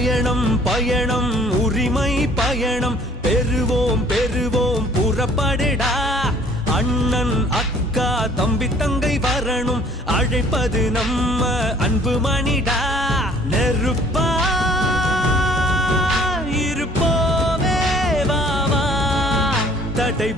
பயணம் பயணம் உரிமை பயணம் பெறுவோம் பெறுவோம் புறப்படடா அண்ணன் அக்கா தம்பி தங்கை வரணும் அழைப்பது நம்ம அன்பு மணிடா நெருப்பா இருப்போமே வாவா தடை